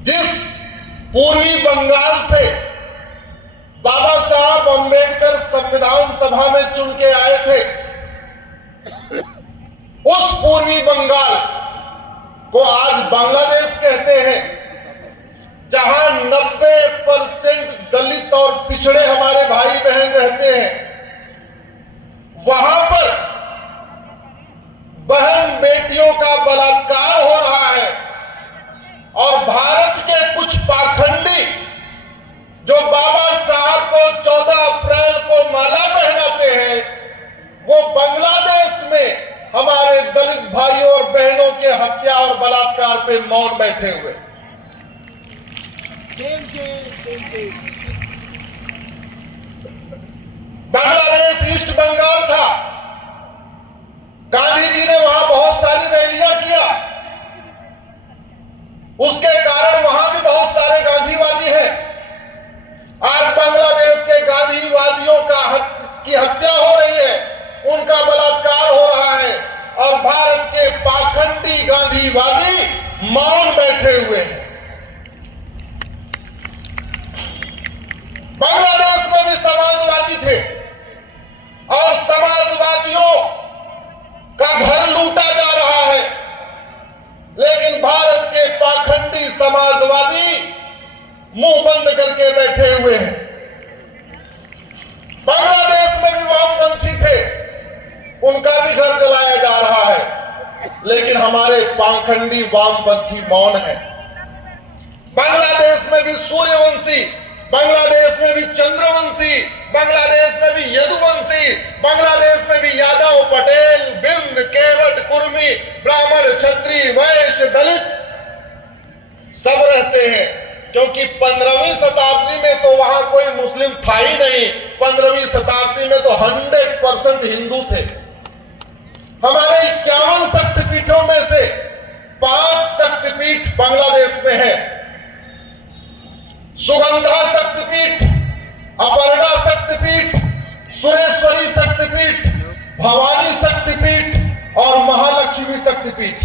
जिस पूर्वी बंगाल से बाबा साहब अंबेडकर संविधान सभा में चुन के आए थे, उस पूर्वी बंगाल को आज बांग्लादेश कहते हैं, जहां 90% दलित और पिछड़े हमारे भाई बहन रहते हैं। वहां पर बहन बेटियों का बलात्कार हो रहा है और भारत के कुछ पाखंडी जो बाबा साहब को 14 अप्रैल को माला पहनाते हैं, वो बांग्लादेश में हमारे दलित भाइयों और बहनों के हत्या और बलात्कार पे मौन बैठे हुए। बांग्लादेश ईस्ट बंगाल था। गांधी जी ने वहां बहुत सारी रैलियां किया, उसके कारण वहां भी बहुत सारे गांधीवादी हैं। आज बांग्लादेश के गांधीवादियों की हत्या हो रही है, उनका बलात्कार हो रहा है और भारत के पाखंडी गांधीवादी मौन बैठे हुए हैं। बांग्लादेश में भी समाजवादी थे और समाजवादियों का घर लूटा जा रहा है, लेकिन भारत के पाखंडी समाजवादी मुंह बंद करके बैठे हुए हैं। बांग्लादेश में भी वामपंथी थे, उनका भी घर जलाया जा रहा है, लेकिन हमारे पाखंडी वामपंथी मौन है। बांग्लादेश में भी सूर्यवंशी, बांग्लादेश में भी चंद्रवंशी, बांग्लादेश में भी यदुवंशी, बांग्लादेश में भी यादव, पटेल, बिंद, केवट, कुर्मी, ब्राह्मण, क्षत्रिय, वैश्य, दलित सब रहते हैं, क्योंकि 15वीं शताब्दी में तो वहां कोई मुस्लिम था ही नहीं। 15वीं शताब्दी में तो 100% हिंदू थे। हमारे 51 शक्तिपीठों में से 5 शक्तिपीठ बांग्लादेश में है। सुगंधा शक्तिपीठ, अपर्णा शक्तिपीठ, सुरेश्वरी शक्तिपीठ, भवानी शक्तिपीठ और महालक्ष्मी शक्तिपीठ।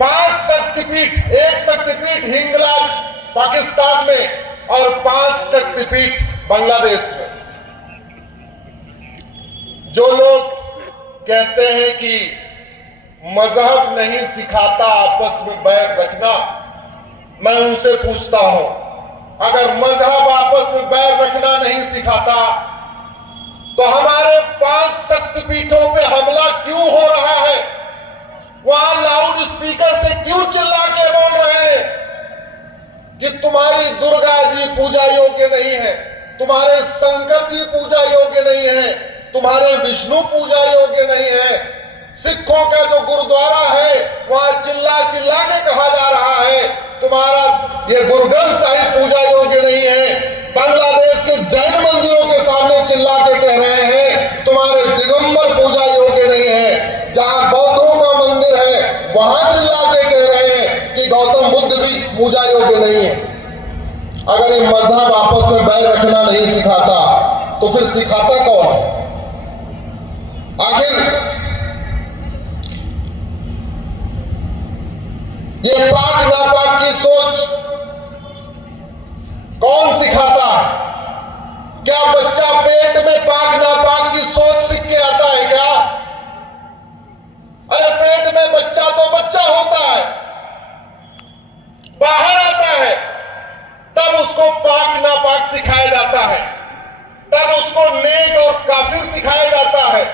5 शक्तिपीठ, एक शक्तिपीठ हिंगलाज पाकिस्तान में और 5 शक्तिपीठ बांग्लादेश में। जो लोग कहते हैं कि मजहब नहीं सिखाता आपस में बैर रखना, मैं उनसे पूछता हूं, अगर मजहब आपस में बैर रखना नहीं सिखाता तो हमारे 5 शक्तिपीठों पे हमला क्यों हो रहा है? वहां लाउड स्पीकर से क्यों चिल्ला के बोल रहे हैं कि तुम्हारी दुर्गा जी पूजा योग्य नहीं है, तुम्हारे शंकर जी पूजा योग्य नहीं है, तुम्हारे विष्णु पूजा योग्य नहीं है। सिखों का जो गुरुद्वारा है वहां चिल्ला चिल्ला के कहा जा रहा है तुम्हारा ये गुरु ग्रंथ साहिब पूजा योग्य नहीं है। बांग्लादेश के जैन मंदिरों के सामने चिल्ला के कह रहे हैं तुम्हारे दिगंबर पूजा योग्य नहीं है। जहां बौद्धों का मंदिर है वहां चिल्ला के कह रहे हैं कि गौतम बुद्ध भी पूजा योग्य नहीं है। अगर ये मजहब आपस में बैर रखना नहीं सिखाता तो फिर सिखाता कौन है? आखिर ये पाक नापाक की सोच कौन सिखाता है? क्या बच्चा पेट में पाक नापाक की सोच सीख के आता है क्या? अरे पेट में बच्चा तो बच्चा होता है, बाहर आता है तब उसको पाक नापाक सिखाया जाता है, तब उसको नेक और काफिर सिखाया जाता है,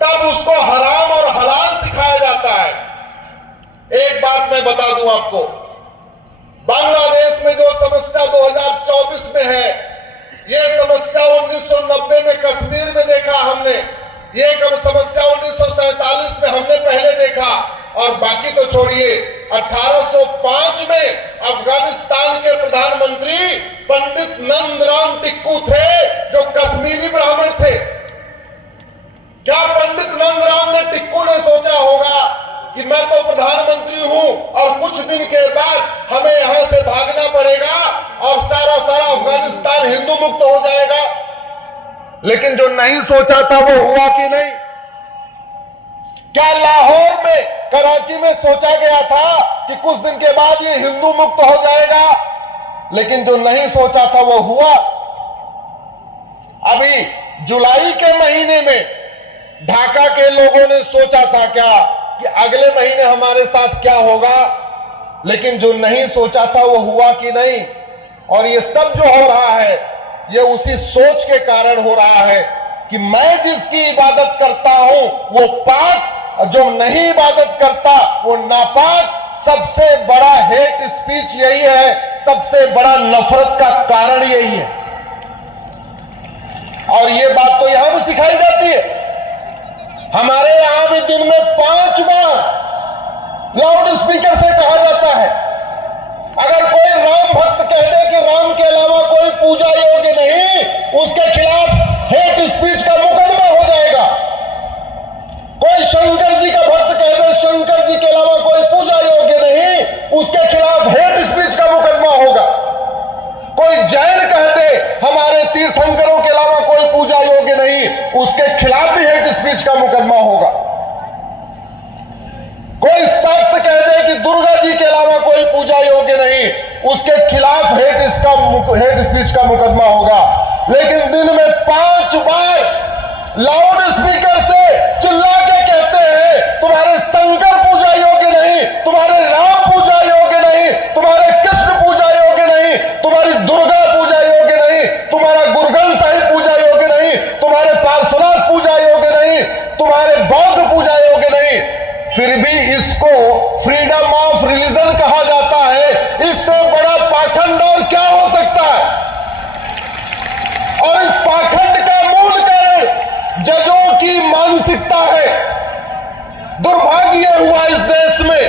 तब उसको हराम और हलाल सिखाया जाता है। एक बात मैं बता दूं आपको, बांग्लादेश में जो समस्या 2024 में है, ये समस्या 1990 में कश्मीर में देखा हमने, ये समस्या 1947 में हमने पहले देखा, और बाकी तो छोड़िए 1805 में अफगानिस्तान के प्रधानमंत्री पंडित नंदराम टिक्कू थे जो कश्मीरी ब्राह्मण थे। क्या पंडित नंदराम ने टिक्कू ने सोचा होगा कि मैं तो प्रधानमंत्री हूं और कुछ दिन के बाद हमें यहां से भागना पड़ेगा और सारा अफगानिस्तान हिंदू मुक्त हो जाएगा? लेकिन जो नहीं सोचा था वो हुआ कि नहीं? क्या लाहौर में, कराची में सोचा गया था कि कुछ दिन के बाद ये हिंदू मुक्त हो जाएगा? लेकिन जो नहीं सोचा था वो हुआ। अभी जुलाई के महीने में ढाका के लोगों ने सोचा था क्या कि अगले महीने हमारे साथ क्या होगा, लेकिन जो नहीं सोचा था वो हुआ कि नहीं। और ये सब जो हो रहा है ये उसी सोच के कारण हो रहा है कि मैं जिसकी इबादत करता हूं वो पाक, और जो नहीं इबादत करता वो नापाक। सबसे बड़ा हेट स्पीच यही है, सबसे बड़ा नफरत का कारण यही है। और ये बात तो यहां भी सिखाई जाती है। हमारे यहां भी दिन में 5 बार लाउड स्पीकर से कहा जाता है, अगर कोई राम भक्त कह दे कि राम के अलावा कोई पूजा योग्य नहीं, उसके खिलाफ हेट स्पीच का मुकदमा हो जाएगा। कोई शंकर जी का भक्त कह दे शंकर जी के अलावा कोई पूजा योग्य नहीं, उसके खिलाफ हेट स्पीच का मुकदमा होगा। कोई जैन कह दे हमारे तीर्थंकरों के अलावा कोई पूजा योग्य नहीं, उसके खिलाफ भी हेट स्पीच का मुकदमा होगा। कोई सख्त कह दे कि दुर्गा जी के अलावा कोई पूजा योग्य नहीं, उसके खिलाफ हेट स्पीच का मुकदमा होगा। लेकिन दिन में 5 बार लाउड स्पीकर से चिल्ला के कहते हैं तुम्हारे शंकर पूजा योग्य नहीं, तुम्हारे राम पूजा योग्य नहीं, तुम्हारे कृष्ण पूजा योग्य नहीं, तुम्हारी दुर्गा पूजा योग्य नहीं, तुम्हारा गुरगन साहिब पूजा योग्य नहीं, तुम्हारे पार्श्वनाथ पूजा योग्य नहीं, तुम्हारे बौद्ध पूजा योग्य नहीं। फिर भी इसको फ्रीडम ऑफ रिलीजन कहा जाता है। इससे बड़ा पाखंड और क्या हो सकता है? और इस पाखंड का मूल कारण जजों की मानसिकता है। दुर्भाग्य हुआ इस देश में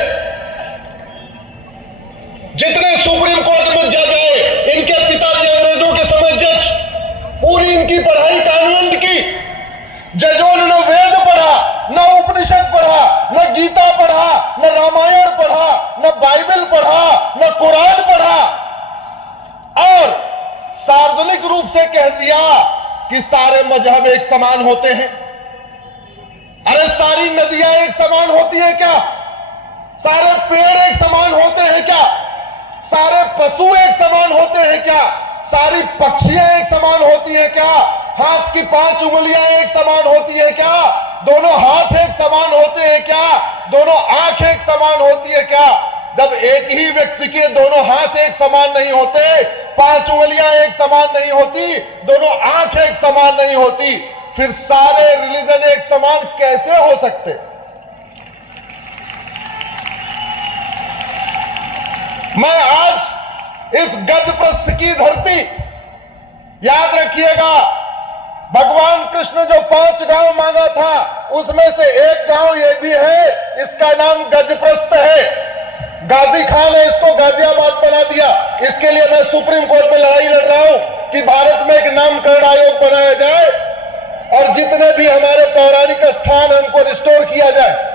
जितने सुप्रीम कोर्ट में जज आए, इनके पिताजी अंग्रेजों के समय जज, पूरी इनकी पढ़ाई कानून की। जजों ने न वेद पढ़ा, न उपनिषद पढ़ा, न गीता पढ़ा, न रामायण पढ़ा, न बाइबल पढ़ा, न कुरान पढ़ा, और सार्वजनिक रूप से कह दिया कि सारे मजहब एक समान होते हैं। अरे सारी नदियां एक समान होती हैं क्या? सारे पेड़ एक समान होते हैं क्या? सारे पशु एक समान होते हैं क्या? सारी पक्षियां एक समान होती हैं क्या? हाथ की 5 उंगलियां एक समान होती है क्या? दोनों हाथ एक समान होते हैं क्या? दोनों आंख एक समान होती है क्या? जब एक ही व्यक्ति के दोनों हाथ एक समान नहीं होते, 5 उंगलियां एक समान नहीं होती, दोनों आंख एक समान नहीं होती, फिर सारे रिलीजन एक समान कैसे हो सकते? मैं आज इस गजप्रस्थ की धरती, याद रखिएगा, भगवान कृष्ण जो 5 गांव मांगा था उसमें से एक गांव ये भी है, इसका नाम गजप्रस्थ है। गाजी खान है इसको गाजियाबाद बना दिया। इसके लिए मैं सुप्रीम कोर्ट में लड़ाई लड़ रहा हूं कि भारत में एक नामकरण आयोग बनाया जाए और जितने भी हमारे पौराणिक स्थान हैं उनको रिस्टोर किया जाए।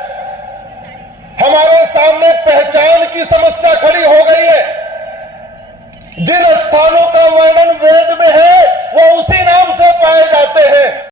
हमारे सामने पहचान की समस्या खड़ी हो गई है। जिन स्थानों का वर्णन वेद में है वो उसी नाम से पाए जाते हैं।